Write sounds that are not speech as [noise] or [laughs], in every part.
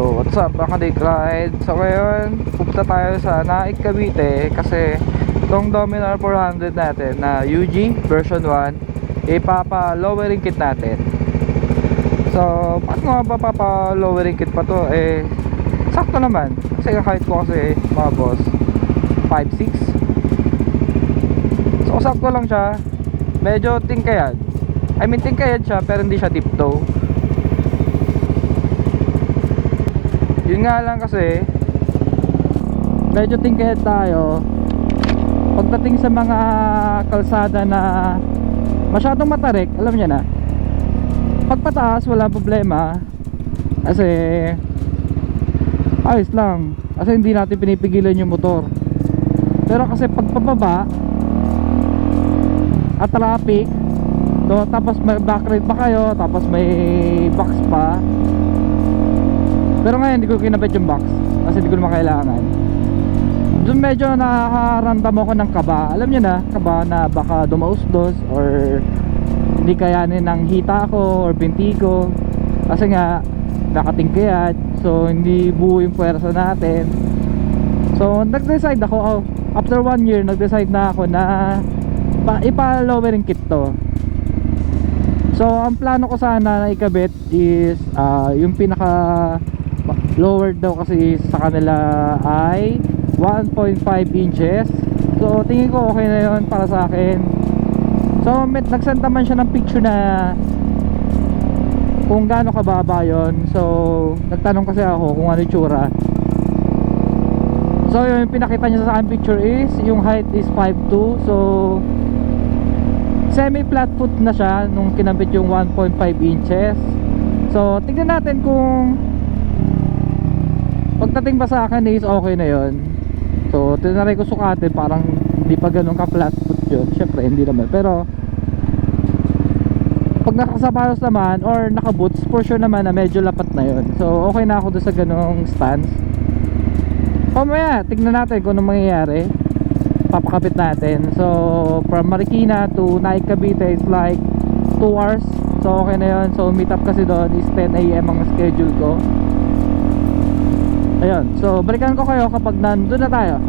So what's up mga Ride So ngayon pupunta tayo sa Naik Cavite Kasi itong Dominar 400 natin na UG version 1 Ipapa lowering kit natin. So bakit nga ba papa lowering kit pa to Eh sakto naman. Kasi kahit ko kasi mga boss 5'6 So sakto lang siya. Medyo tingkayad. I mean tingkayad siya pero hindi siya tiptoe Yun nga lang kasi Medyo tingkayad tayo. Pagdating sa mga kalsada na Masyadong matarik Alam niya na. Pagpataas wala problema. Kasi Ayos lang. Kasi hindi natin pinipigilan yung motor. Pero kasi pagpababa At traffic So, tapos may backride pa kayo Tapos may box pa pero ngayon hindi ko kinabit yung box Kasi hindi ko naman kailangan. Doon medyo nakaramdam ako ng kaba. Alam niyo na, kaba na baka dumausdos Or hindi kayanin ng hita ko Or binti ko Kasi nga nakatingkayad So hindi buo yung puwersa natin. So nag-decide ako oh, After one year nag-decide na ako na pa, Ipa-lowering kit to. So ang plano ko sana na ikabit is ah, Yung pinaka lower daw kasi sa kanila ay 1.5 inches. So tingin ko okay na yon para sa akin. So met, nagsend naman siya ng picture na kung gaano kababa yon so nagtanong kasi ako kung ano tsura so yung pinakita niya sa akin picture is yung height is 5'2 so semi flat foot na siya nung kinabit yung 1.5 inches. So tignan natin kung pagdating ba sa akin is okay na yon so tinry ko sukatin parang hindi pa ganun ka flat foot yun. Syempre hindi naman. Pero pag nakasapatos naman or nakaboots for sure naman na medyo lapat na yon so okay na ako doon sa ganung stance. Pamaya tignan natin kung ano mangyayari. Papakapit natin. So from Marikina to Naik Cavite is like 2 hours. So okay na yon so meet up kasi doon is 10am ang schedule ko Ayun, so balikan ko kayo kapag nandun na tayo.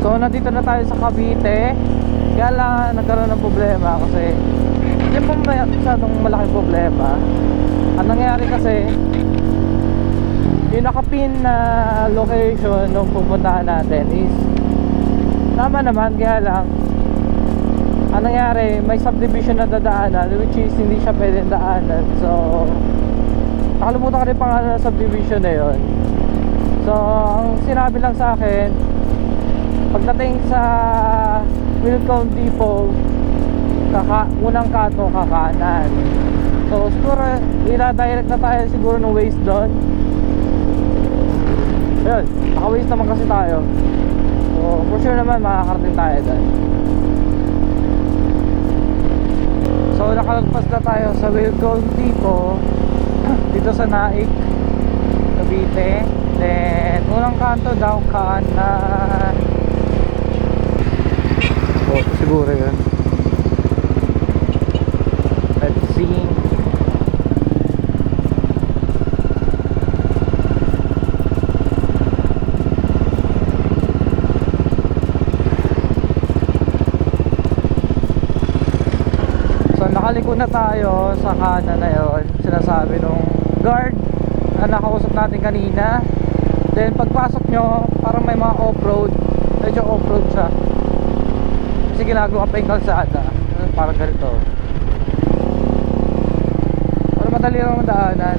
So nandito na tayo sa Cavite. Kaya lang nagkaroon ng problema kasi Hindi po masyadong malaking problema. Ang nangyari kasi Yung nakapin na location nung pupuntahan natin is Tama naman, kaya lang Ang nangyari, may subdivision na dadaanan Which is hindi siya pwedeng daanan. So nakalimutan ko rin pangalan ng subdivision na yun. So ang sinabi lang sa akin pagdating sa Wilcon Depot kaka, unang kato kakanan so siguro ira-direct na tayo siguro ng waste doon. Ayun naka waste naman kasi tayo. So for sure naman makakarating tayo doon. So nakalagpas na tayo sa Wilcon Depot dito sa Naik Cavite. Then unang kanto daw kanan oh siguro yun. Let's see. So nakaliko na tayo sa kanan na yun guard na nakausap natin kanina. Then pagpasok nyo parang may mga off-road. Medyo off-road siya. Kasi ginagawa pa yung kalsada. Parang ganito. Pero madali lang ang daanan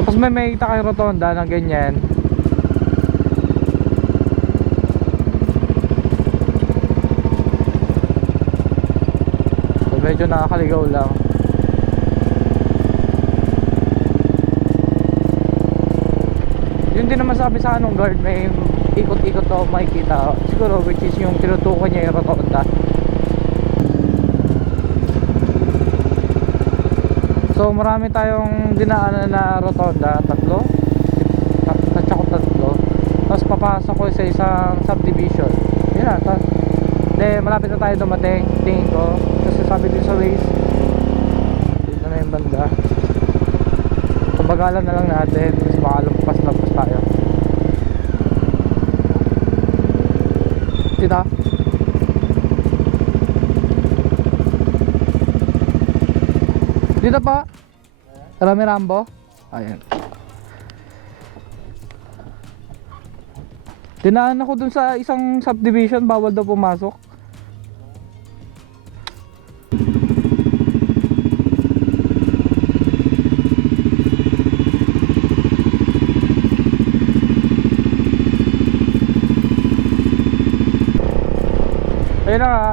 Tapos may may kayo rotonda na ganyan So, medyo nakakaligaw lang. Yun din naman sabi sa anong guard may ikot-ikot daw makikita siguro which is yung tinutukan niya yung rotonda. So marami tayong dinaanan na rotonda. Tatlo? Tat- tatsa ko tatlo. Tapos papasok ko sa isang subdivision. Yun na ta- Hindi, malapit na tayo dumating. Tingin ko. Sabi din sa Waze. Dito na yung banda. Pabagalan na lang natin. Kasi baka lumpas-lampas tayo. Kita? Dito pa. Rami Rambo. Ayan. Tinaan ako dun sa isang subdivision, bawal daw pumasok.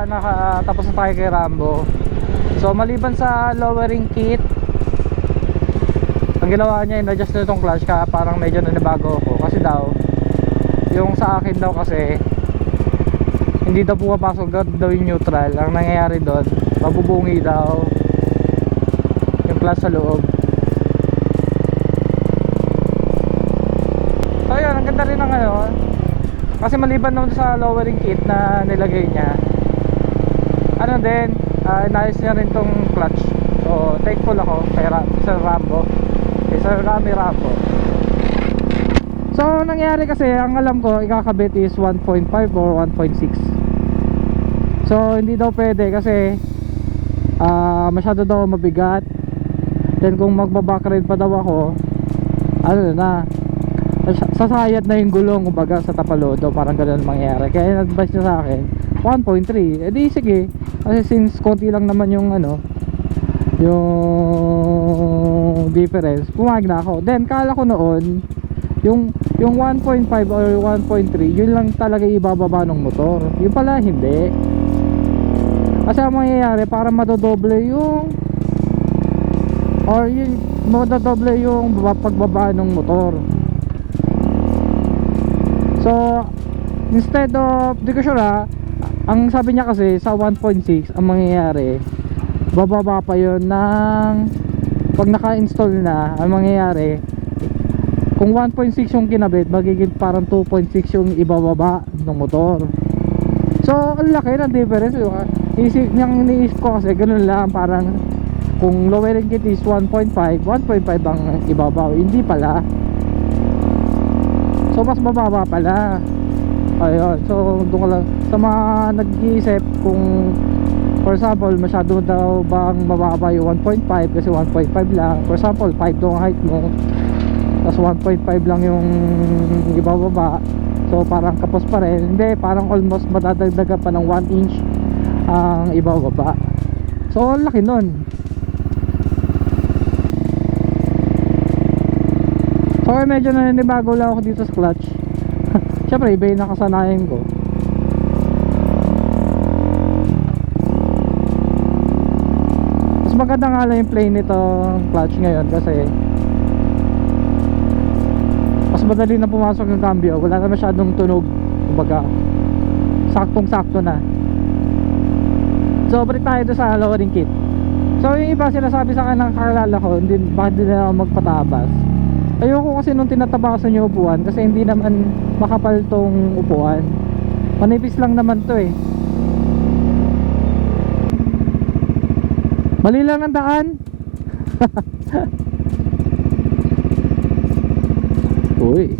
Nakatapos na tayo kay Rambo. So maliban sa lowering kit, ang ginawa niya, in-adjust na itong clutch ka parang medyo nanibago ako. Kasi daw, yung sa akin daw kasi, hindi daw pumapasok daw yung neutral. Ang nangyayari doon, mabubungi daw yung clutch sa loob. So yun, ang ganda rin ng ano, kasi maliban naman sa lowering kit na nilagay niya, ano din, uh, inayos niya rin tong clutch. So, thankful ako kay Ra- Rambo. Kay Sir Rami Rambo. So, ang nangyari kasi, ang alam ko, ikakabit is 1.5 or 1.6. So, hindi daw pwede kasi ah masyado daw mabigat. Then, kung magbabackride pa daw ako, ano na, sas- sasayad na yung gulong kumbaga sa tapalodo parang ganun mangyayari kaya advice niya sa akin 1.3 edi sige. Kasi since konti lang naman yung ano yung difference pumayag na ako. Then kala ko noon yung yung 1.5 or 1.3 yun lang talaga ibababa ng motor. Yun pala hindi. Kasi ang mangyayari para madodoble yung or yun madodoble yung baba- pagbaba ng motor. So, instead of, di ko sure ha, ang sabi niya kasi sa 1.6, ang mangyayari, bababa pa yon ng, pag naka-install na, ang mangyayari, kung 1.6 yung kinabit, magiging parang 2.6 yung ibababa ng motor. So, ang laki ng difference. Isip, yung iniisip ko kasi, ganun lang, parang, kung lowering kit is 1.5, 1.5 ang ibabaw. Hindi pala. So mas mababa pala. Ayun. So doon ka lang sa mga nag-iisip kung for example masyado daw bang mababa yung 1.5 kasi 1.5 lang. For example 5 daw ang height mo. Tapos 1.5 lang yung ibababa. So parang kapos pa rin. Hindi, parang almost madadagdagan pa ng 1 inch ang ibababa. So ang laki nun. So medyo naninibago lang ako dito sa clutch Siyempre iba yung nakasanayan ko. Mas maganda nga lang yung play nito clutch ngayon kasi Mas madali na pumasok yung cambio. Wala na masyadong tunog Kumbaga. Saktong sakto na. So balik tayo doon sa lowering kit. So yung iba sinasabi sa akin ng kakalala ko hindi, Bakit hindi na magpatabas Ayoko kasi nung tinatabasan yung upuan kasi hindi naman makapal tong upuan. Manipis lang naman to eh. Mali lang ang daan. [laughs] Uy.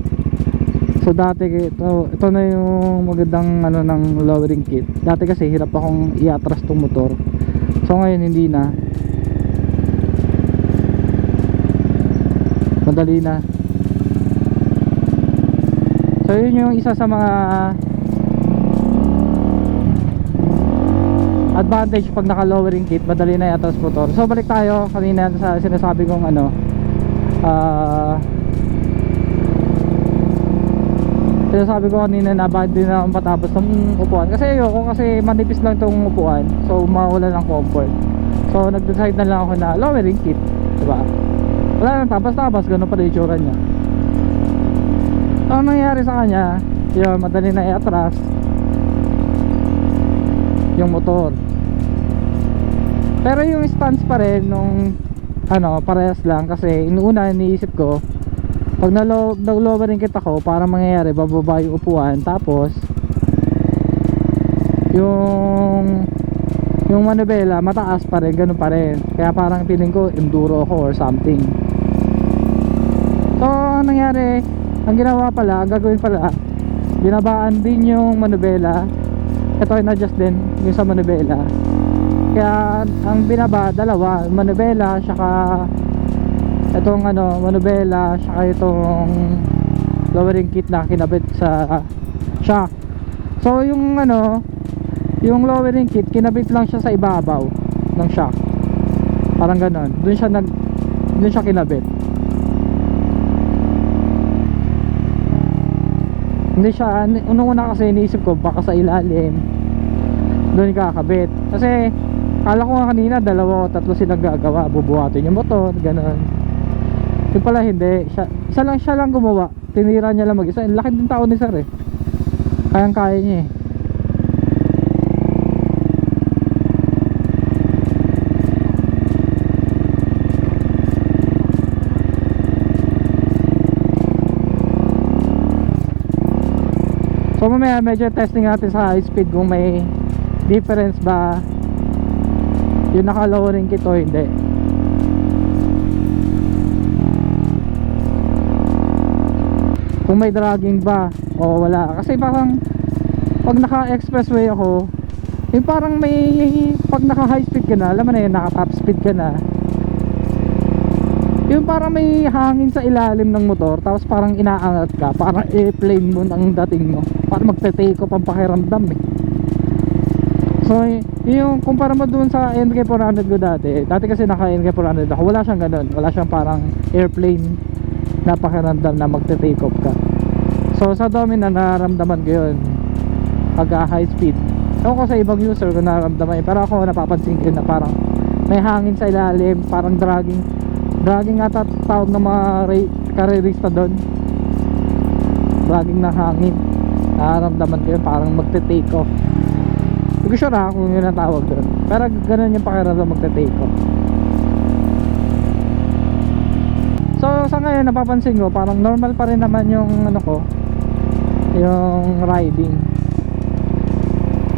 So dati ito, ito na yung magandang ano ng lowering kit. Dati kasi hirap akong iatras tong motor. So ngayon hindi na. Madali na. So yun yung isa sa mga advantage pag naka lowering kit. Madali na i-atras motor. So balik tayo. Kanina sa sinasabi kong ano ah sinasabi ko kanina na bakit din na patapos ng upuan. Kasi ayoko kasi manipis lang tong upuan. So mawala ng comfort. So nag-decide na lang ako na lowering kit. Diba wala nang tapas-tapas ganun pa rin itsura niya. Ang nangyari sa kanya yun madali na i-atras yung motor. Pero yung stance pa rin nung ano parehas lang kasi inuuna iniisip ko pag nalo, nag-lowering kit ako para mangyayari bababa yung upuan. Tapos yung yung manubela mataas pa rin ganun pa rin. Kaya parang feeling ko enduro ako or something. So ang nangyari ang ginawa pala ang gagawin pala binabaan din yung manubela ito ay na-adjust din yung sa manubela kaya ang binaba dalawa manubela saka itong ano manubela saka itong lowering kit na kinabit sa shock. So yung ano yung lowering kit kinabit lang siya sa ibabaw ng shock parang ganon dun siya nag dun siya kinabit. Hindi siya unang-una kasi iniisip ko baka sa ilalim doon kakabit. Kasi kala ko nga kanina dalawa o tatlo silang gagawa bubuhatin yung motor ganun. Yung pala hindi siya, isa lang siya lang gumawa. Tinira niya lang mag isa laki din tao ni sir eh. Kayang kaya niya eh So mamaya medyo testing natin sa high speed kung may difference ba yung naka-lowering kit o hindi. Kung may dragging ba o wala. Kasi parang pag naka-expressway ako, yung parang may pag naka-high speed ka na, alam mo na yun, naka-top speed ka na. Yung parang may hangin sa ilalim ng motor Tapos parang inaangat ka Parang airplane mo ang dating mo. Parang magte-take off ang pakiramdam eh. So yung kumpara mo dun sa NK400 ko dati Dati kasi naka NK400 ako Wala siyang ganun. Wala siyang parang airplane Na pakiramdam na magte-take off ka. So sa Domin na nararamdaman ko yun Pag ah, high speed. Ewan ko sa ibang user ko nararamdaman yun Pero ako napapansin ko na parang May hangin sa ilalim Parang dragging Dragging ata tawag ng mga karerista doon. Dragging na hangin. Nararamdaman ko yun parang magte-take off. Hindi ko sure ha kung yun ang tawag doon. Pero ganun yung pakiramdam magte-take off. So sa ngayon napapansin ko parang normal pa rin naman yung ano ko Yung riding.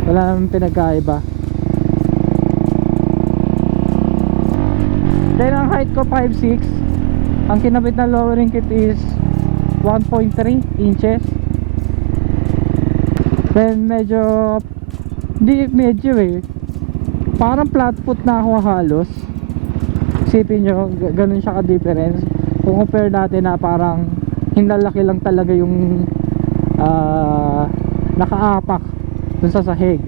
Wala namang pinagkaiba Then ang height ko 5'6 Ang kinabit na lowering kit is 1.3 inches. Then medyo Hindi medyo eh. Parang flat foot na ako halos. Isipin nyo Ganun siya ka-difference. Kung compare natin na parang Hinlalaki lang talaga yung ah, Nakaapak Dun sa sahig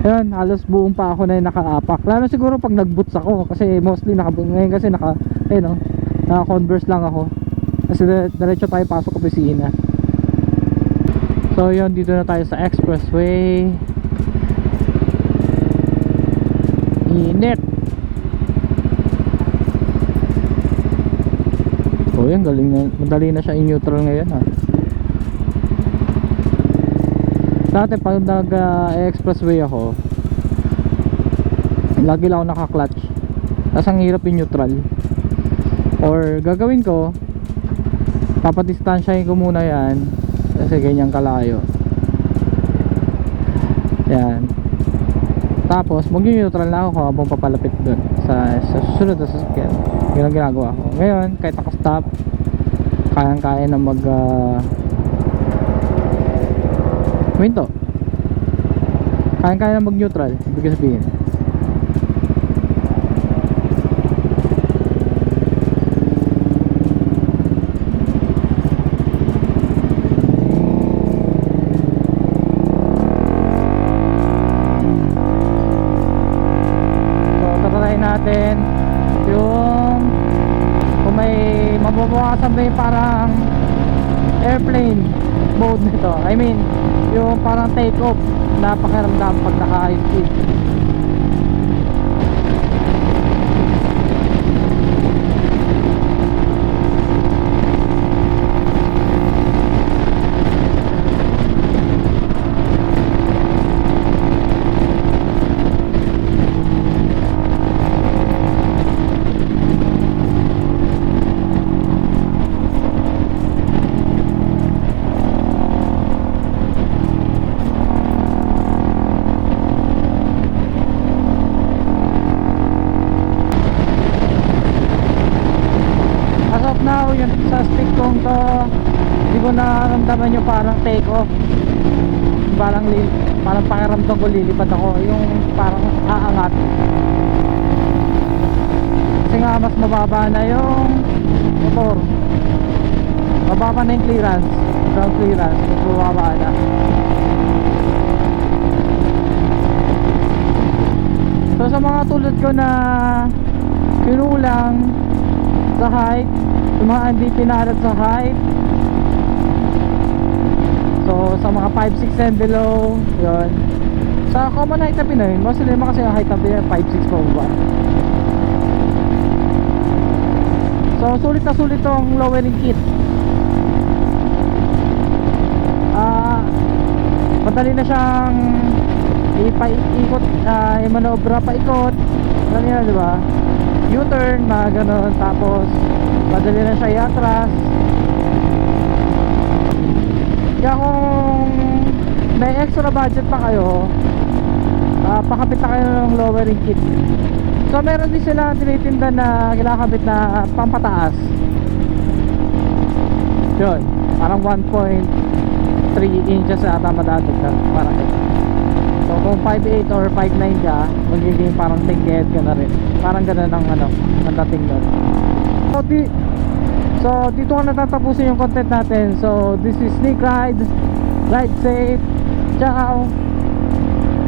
Ayun, halos buong pa ako na yung nakaapak. Lalo siguro pag nag-boots ako kasi mostly naka ngayon kasi naka ayun no, naka Converse lang ako. Kasi dire- diretso tayo pasok opisina. So yun, dito na tayo sa expressway. Init. Oh, yan galing na, madali na siya in-neutral ngayon ha. Dati pag nag uh, expressway ako Lagi lang ako naka-clutch. Tapos ang hirap yung neutral. Or gagawin ko Papadistansyahin ko muna yan Kasi ganyan kalayo. Yan. Tapos mag-neutral na ako habang papalapit dun Sa, sa susunod na sasakyan. Ang ginagawa ko. Ngayon kahit ako-stop Kayang-kaya na mag uh, Minto. Kaya-kaya na mag-neutral, ibig sabihin. Mababawasan ba yung parang airplane mode nito I mean yung parang take off na pakiramdam pag naka high speed parang take off parang parang pakiramdam ko lilipad ako. Yung parang aangat. Kasi nga mas mababa na yung motor. Mababa na yung clearance. Ground clearance. Mas mababa na. So sa mga tulad ko na kinulang sa height yung mga hindi pinalad sa height So sa mga 5'6 and below, yun. Sa common height na Pinoy, mostly naman kasi ang height na Pinoy 5'6 pa ba. So sulit na sulit tong lowering kit. Ah, madali na siyang ipaikot, uh, imanobra pa ikot. Alam niyo na, di ba? U-turn, mga ganun. Tapos, madali na siya i-atras. Kaya kung may extra budget pa kayo, uh, pakabit na kayo ng lowering kit. So meron din sila tinitinda na kinakabit na pampataas. Yun, parang 1.3 inches ata madadog na parang ito. So kung 5'8 or 5'9 ka, magiging parang tinghead ka na rin. Parang ganun ang ano, ang dating nun. So, di, So dito ko natatapusin yung content natin So this is Sneak Ride Ride safe Ciao